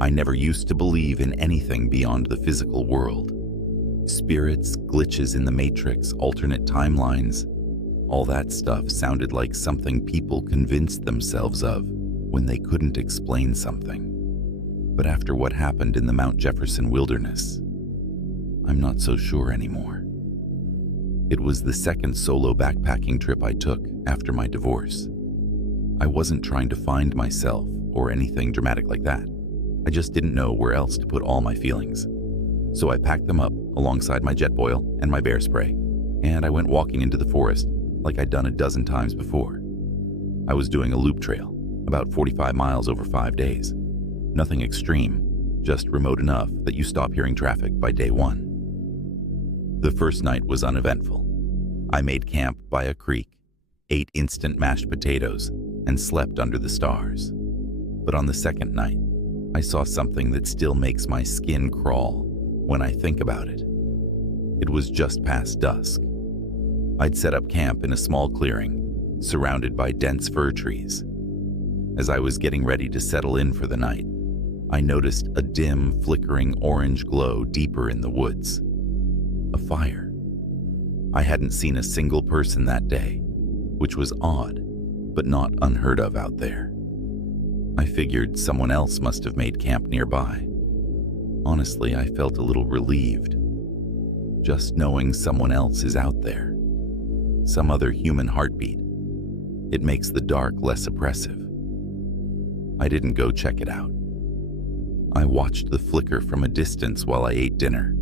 I never used to believe in anything beyond the physical world. Spirits, glitches in the matrix, alternate timelines, all that stuff sounded like something people convinced themselves of when they couldn't explain something. But after what happened in the Mount Jefferson wilderness, I'm not so sure anymore. It was the second solo backpacking trip I took after my divorce. I wasn't trying to find myself or anything dramatic like that. I just didn't know where else to put all my feelings. So I packed them up alongside my jet boil and my bear spray, and I went walking into the forest like I'd done a dozen times before. I was doing a loop trail, about 45 miles over 5 days. Nothing extreme, just remote enough that you stop hearing traffic by day 1. The first night was uneventful. I made camp by a creek, ate instant mashed potatoes, and slept under the stars. But on the second night, I saw something that still makes my skin crawl when I think about it. It was just past dusk. I'd set up camp in a small clearing, surrounded by dense fir trees. As I was getting ready to settle in for the night, I noticed a dim, flickering orange glow deeper in the woods. A fire. I hadn't seen a single person that day, which was odd, but not unheard of out there. I figured someone else must have made camp nearby. Honestly, I felt a little relieved, just knowing someone else is out there. Some other human heartbeat. It makes the dark less oppressive. I didn't go check it out. I watched the flicker from a distance while I ate dinner,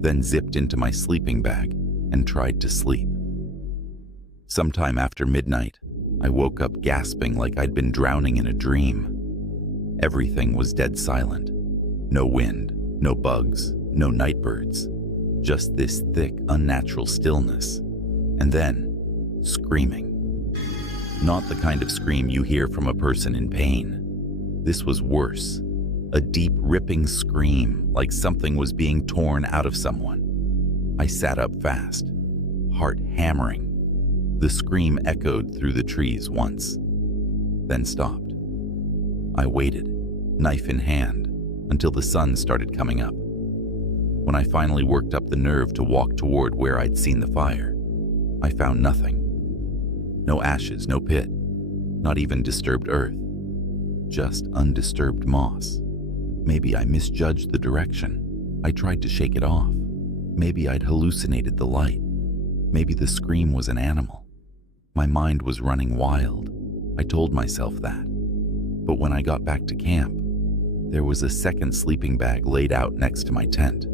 then zipped into my sleeping bag and tried to sleep. Sometime after midnight, I woke up gasping like I'd been drowning in a dream. Everything was dead silent. No wind, no bugs, no night birds. Just this thick, unnatural stillness. And then, screaming. Not the kind of scream you hear from a person in pain. This was worse. A deep, ripping scream, like something was being torn out of someone. I sat up fast, heart hammering. The scream echoed through the trees once, then stopped. I waited, knife in hand, until the sun started coming up. When I finally worked up the nerve to walk toward where I'd seen the fire, I found nothing. No ashes, no pit, not even disturbed earth, just undisturbed moss. Maybe I misjudged the direction. I tried to shake it off. Maybe I'd hallucinated the light. Maybe the scream was an animal. My mind was running wild. I told myself that. But when I got back to camp, there was a second sleeping bag laid out next to my tent.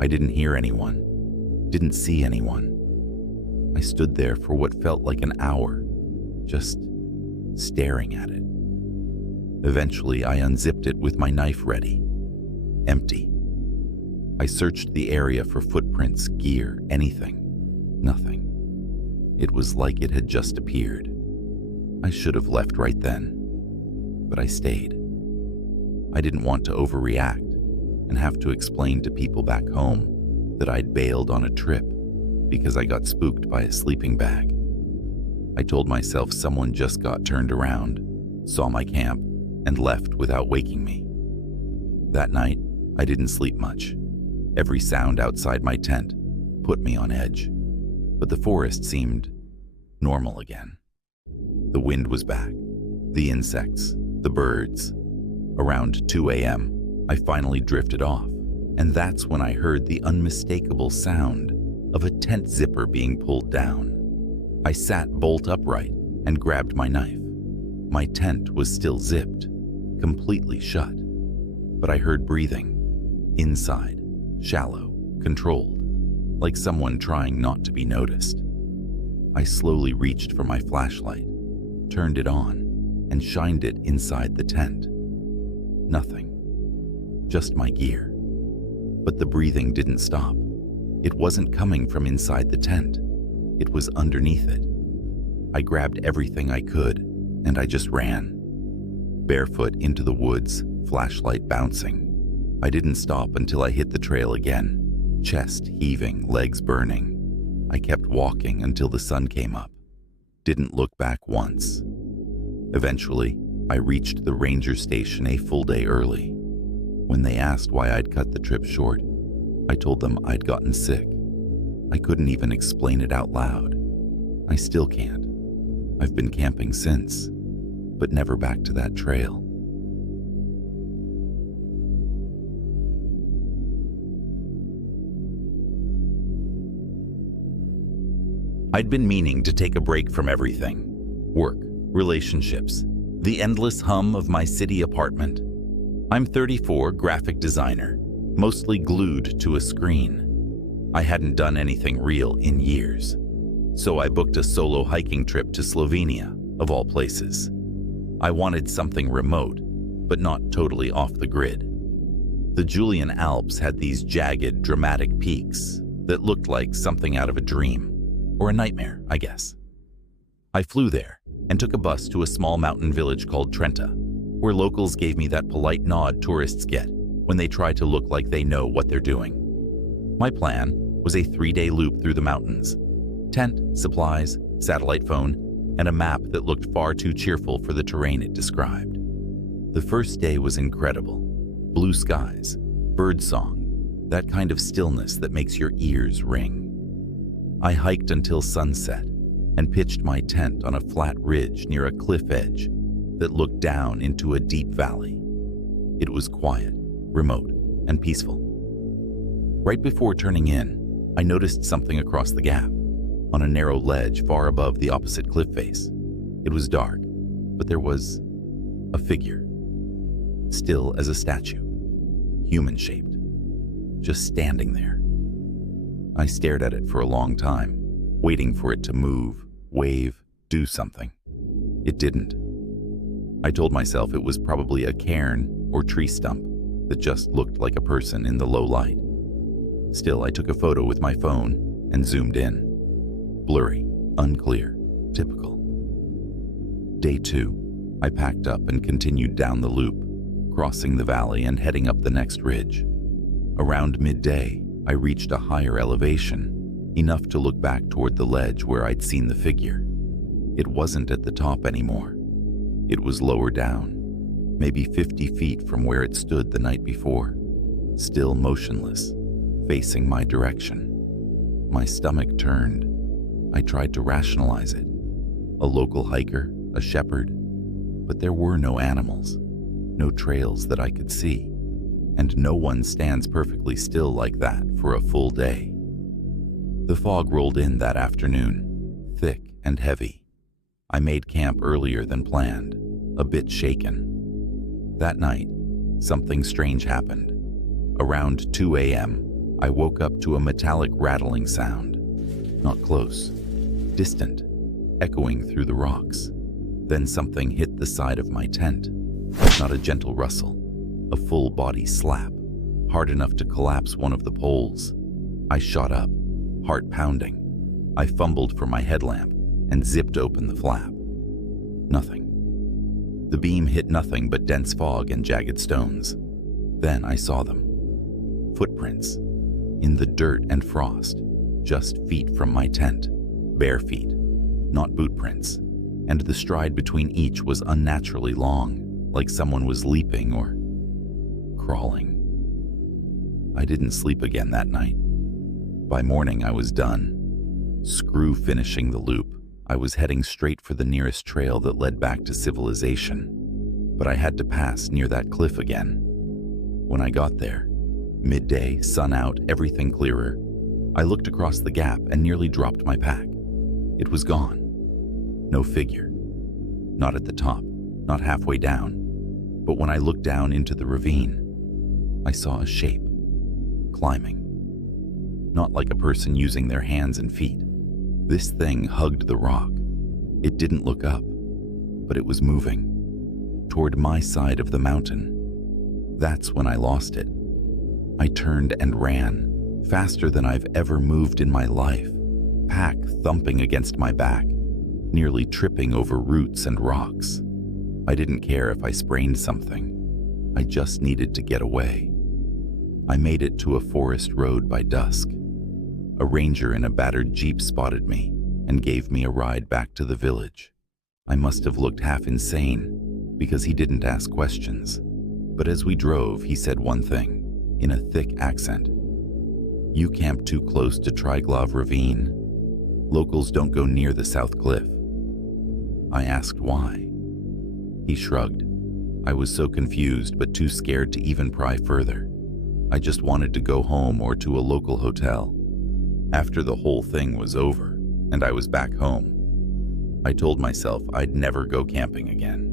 I didn't hear anyone, didn't see anyone. I stood there for what felt like an hour, just staring at it. Eventually, I unzipped it with my knife ready. Empty. I searched the area for footprints, gear, anything. Nothing. It was like it had just appeared. I should have left right then, but I stayed. I didn't want to overreact and have to explain to people back home that I'd bailed on a trip because I got spooked by a sleeping bag. I told myself someone just got turned around, saw my camp, and left without waking me. That night, I didn't sleep much. Every sound outside my tent put me on edge, but the forest seemed normal again. The wind was back, the insects, the birds. Around 2 a.m., I finally drifted off, and that's when I heard the unmistakable sound of a tent zipper being pulled down. I sat bolt upright and grabbed my knife. My tent was still zipped, completely shut, but I heard breathing, inside, shallow, controlled, like someone trying not to be noticed. I slowly reached for my flashlight, turned it on, and shined it inside the tent. Nothing, just my gear. But the breathing didn't stop. It wasn't coming from inside the tent. It was underneath it. I grabbed everything I could, and I just ran. Barefoot into the woods, flashlight bouncing. I didn't stop until I hit the trail again, chest heaving, legs burning. I kept walking until the sun came up. Didn't look back once. Eventually, I reached the ranger station a full day early. When they asked why I'd cut the trip short, I told them I'd gotten sick. I couldn't even explain it out loud. I still can't. I've been camping since, but never back to that trail. I'd been meaning to take a break from everything. Work, relationships, the endless hum of my city apartment. I'm 34, graphic designer, mostly glued to a screen. I hadn't done anything real in years. So I booked a solo hiking trip to Slovenia, of all places. I wanted something remote, but not totally off the grid. The Julian Alps had these jagged, dramatic peaks that looked like something out of a dream. Or a nightmare, I guess. I flew there and took a bus to a small mountain village called Trenta, where locals gave me that polite nod tourists get when they try to look like they know what they're doing. My plan was a 3-day loop through the mountains. Tent, supplies, satellite phone, and a map that looked far too cheerful for the terrain it described. The first day was incredible. Blue skies, birdsong, that kind of stillness that makes your ears ring. I hiked until sunset and pitched my tent on a flat ridge near a cliff edge that looked down into a deep valley. It was quiet, remote, and peaceful. Right before turning in, I noticed something across the gap, on a narrow ledge far above the opposite cliff face. It was dark, but there was a figure, still as a statue, human-shaped, just standing there. I stared at it for a long time, waiting for it to move, wave, do something. It didn't. I told myself it was probably a cairn or tree stump that just looked like a person in the low light. Still, I took a photo with my phone and zoomed in. Blurry, unclear, typical. Day 2, I packed up and continued down the loop, crossing the valley and heading up the next ridge. Around midday, I reached a higher elevation, enough to look back toward the ledge where I'd seen the figure. It wasn't at the top anymore. It was lower down, maybe 50 feet from where it stood the night before, still motionless, facing my direction. My stomach turned. I tried to rationalize it. A local hiker, a shepherd, but there were no animals, no trails that I could see. And no one stands perfectly still like that for a full day. The fog rolled in that afternoon, thick and heavy. I made camp earlier than planned, a bit shaken. That night, something strange happened. Around 2 a.m., I woke up to a metallic rattling sound. Not close, distant, echoing through the rocks. Then something hit the side of my tent. Not a gentle rustle. A full-body slap, hard enough to collapse one of the poles. I shot up, heart pounding. I fumbled for my headlamp and zipped open the flap. Nothing. The beam hit nothing but dense fog and jagged stones. Then I saw them. Footprints. In the dirt and frost, just feet from my tent. Bare feet, not boot prints. And the stride between each was unnaturally long, like someone was leaping or crawling. I didn't sleep again that night. By morning, I was done. Screw finishing the loop. I was heading straight for the nearest trail that led back to civilization. But I had to pass near that cliff again. When I got there, midday, sun out, everything clearer, I looked across the gap and nearly dropped my pack. It was gone. No figure. Not at the top, not halfway down. But when I looked down into the ravine, I saw a shape, climbing. Not like a person using their hands and feet. This thing hugged the rock. It didn't look up, but it was moving toward my side of the mountain. That's when I lost it. I turned and ran, faster than I've ever moved in my life, pack thumping against my back, nearly tripping over roots and rocks. I didn't care if I sprained something. I just needed to get away. I made it to a forest road by dusk. A ranger in a battered Jeep spotted me and gave me a ride back to the village. I must have looked half insane because he didn't ask questions. But as we drove, he said one thing, in a thick accent. "You camp too close to Triglav Ravine. Locals don't go near the South Cliff." I asked why. He shrugged. I was so confused but too scared to even pry further. I just wanted to go home or to a local hotel. After the whole thing was over and I was back home, I told myself I'd never go camping again.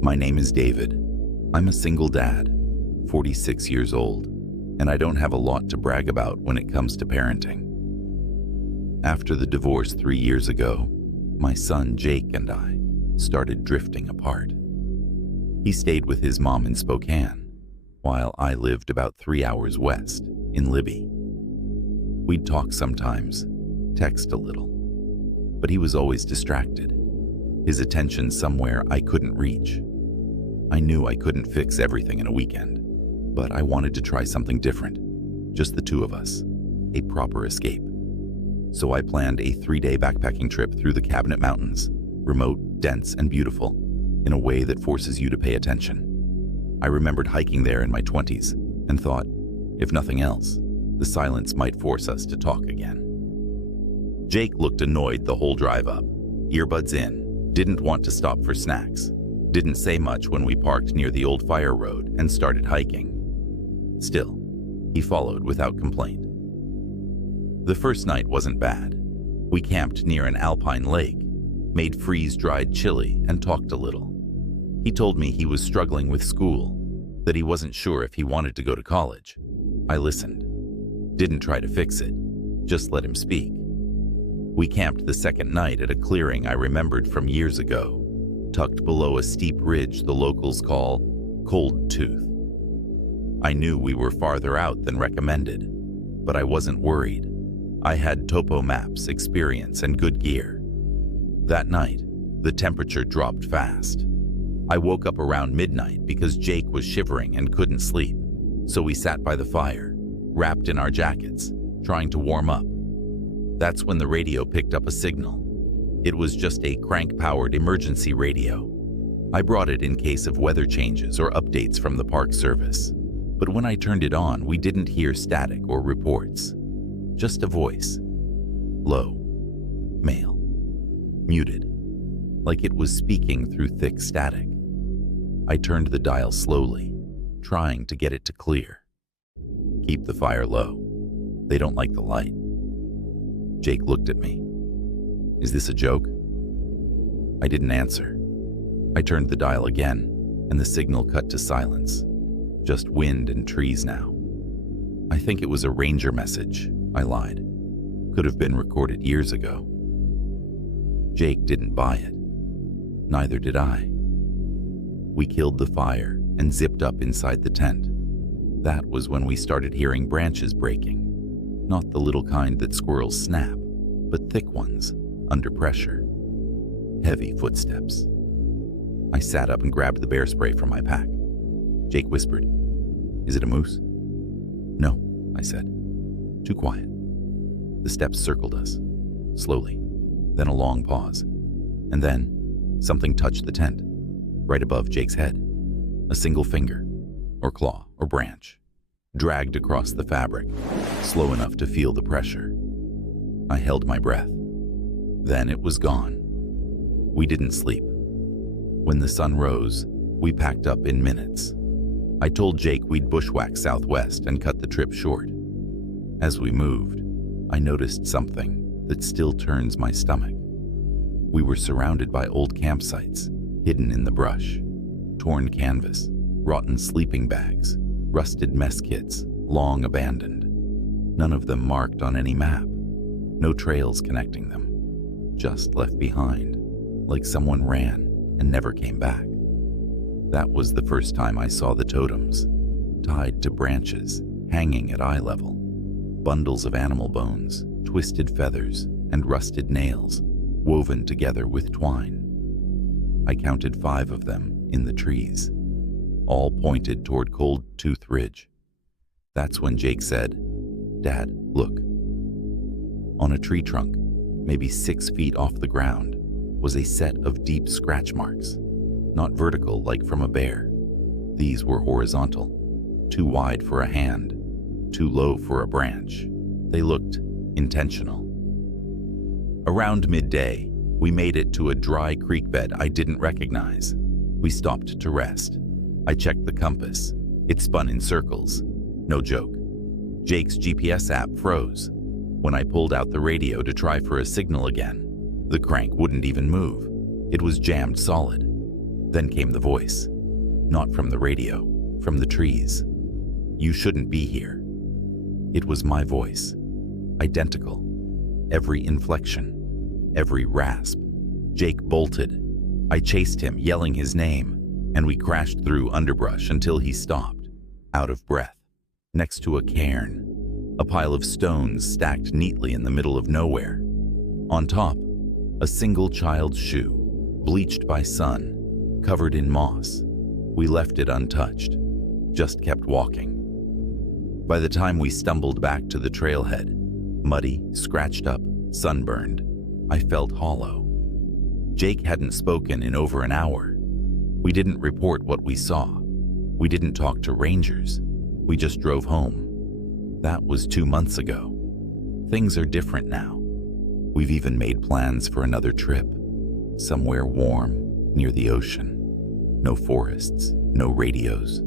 My name is David. I'm a single dad, 46 years old, and I don't have a lot to brag about when it comes to parenting. After the divorce 3 years ago, my son Jake and I started drifting apart. He stayed with his mom in Spokane, while I lived about 3 hours west in Libby. We'd talk sometimes, text a little, but he was always distracted, his attention somewhere I couldn't reach. I knew I couldn't fix everything in a weekend, but I wanted to try something different, just the two of us, a proper escape. So I planned a 3-day backpacking trip through the Cabinet Mountains, remote, dense, and beautiful, in a way that forces you to pay attention. I remembered hiking there in my 20s and thought, if nothing else, the silence might force us to talk again. Jake looked annoyed the whole drive up, earbuds in, didn't want to stop for snacks, didn't say much when we parked near the old fire road and started hiking. Still, he followed without complaint. The first night wasn't bad. We camped near an alpine lake, made freeze-dried chili, and talked a little. He told me he was struggling with school, that he wasn't sure if he wanted to go to college. I listened. Didn't try to fix it, just let him speak. We camped the second night at a clearing I remembered from years ago, tucked below a steep ridge the locals call Cold Tooth. I knew we were farther out than recommended, but I wasn't worried. I had topo maps, experience, and good gear. That night, the temperature dropped fast. I woke up around midnight because Jake was shivering and couldn't sleep, so we sat by the fire, wrapped in our jackets, trying to warm up. That's when the radio picked up a signal. It was just a crank-powered emergency radio. I brought it in case of weather changes or updates from the Park Service. But when I turned it on, we didn't hear static or reports. Just a voice. Low. Male. Muted. Like it was speaking through thick static. I turned the dial slowly, trying to get it to clear. "Keep the fire low. They don't like the light." Jake looked at me. "Is this a joke?" I didn't answer. I turned the dial again, and the signal cut to silence. Just wind and trees now. "I think it was a ranger message," I lied. "Could have been recorded years ago." Jake didn't buy it. Neither did I. We killed the fire and zipped up inside the tent. That was when we started hearing branches breaking. Not the little kind that squirrels snap, but thick ones, under pressure. Heavy footsteps. I sat up and grabbed the bear spray from my pack. Jake whispered, "Is it a moose?" "No," I said. "Too quiet." The steps circled us, slowly, then a long pause. And then, something touched the tent, right above Jake's head. A single finger, or claw, or branch, dragged across the fabric, slow enough to feel the pressure. I held my breath. Then it was gone. We didn't sleep. When the sun rose, we packed up in minutes. I told Jake we'd bushwhack southwest and cut the trip short. As we moved, I noticed something that still turns my stomach. We were surrounded by old campsites, hidden in the brush, torn canvas, rotten sleeping bags, rusted mess kits, long abandoned. None of them marked on any map. No trails connecting them. Just left behind, like someone ran and never came back. That was the first time I saw the totems, tied to branches, hanging at eye level. Bundles of animal bones, twisted feathers, and rusted nails, woven together with twine. I counted 5 of them in the trees. All pointed toward Cold Tooth Ridge. That's when Jake said, "Dad, look." On a tree trunk, maybe 6 feet off the ground, was a set of deep scratch marks, not vertical like from a bear. These were horizontal, too wide for a hand, too low for a branch. They looked intentional. Around midday, we made it to a dry creek bed I didn't recognize. We stopped to rest. I checked the compass. It spun in circles. No joke. Jake's GPS app froze. When I pulled out the radio to try for a signal again, the crank wouldn't even move. It was jammed solid. Then came the voice. Not from the radio, from the trees. "You shouldn't be here." It was my voice. Identical. Every inflection, every rasp. Jake bolted. I chased him, yelling his name, and we crashed through underbrush until he stopped, out of breath, next to a cairn, a pile of stones stacked neatly in the middle of nowhere. On top, a single child's shoe, bleached by sun, covered in moss. We left it untouched, just kept walking. By the time we stumbled back to the trailhead, muddy, scratched up, sunburned, I felt hollow. Jake hadn't spoken in over an hour. We didn't report what we saw. We didn't talk to rangers. We just drove home. That was 2 months ago. Things are different now. We've even made plans for another trip, somewhere warm, near the ocean. No forests, no radios,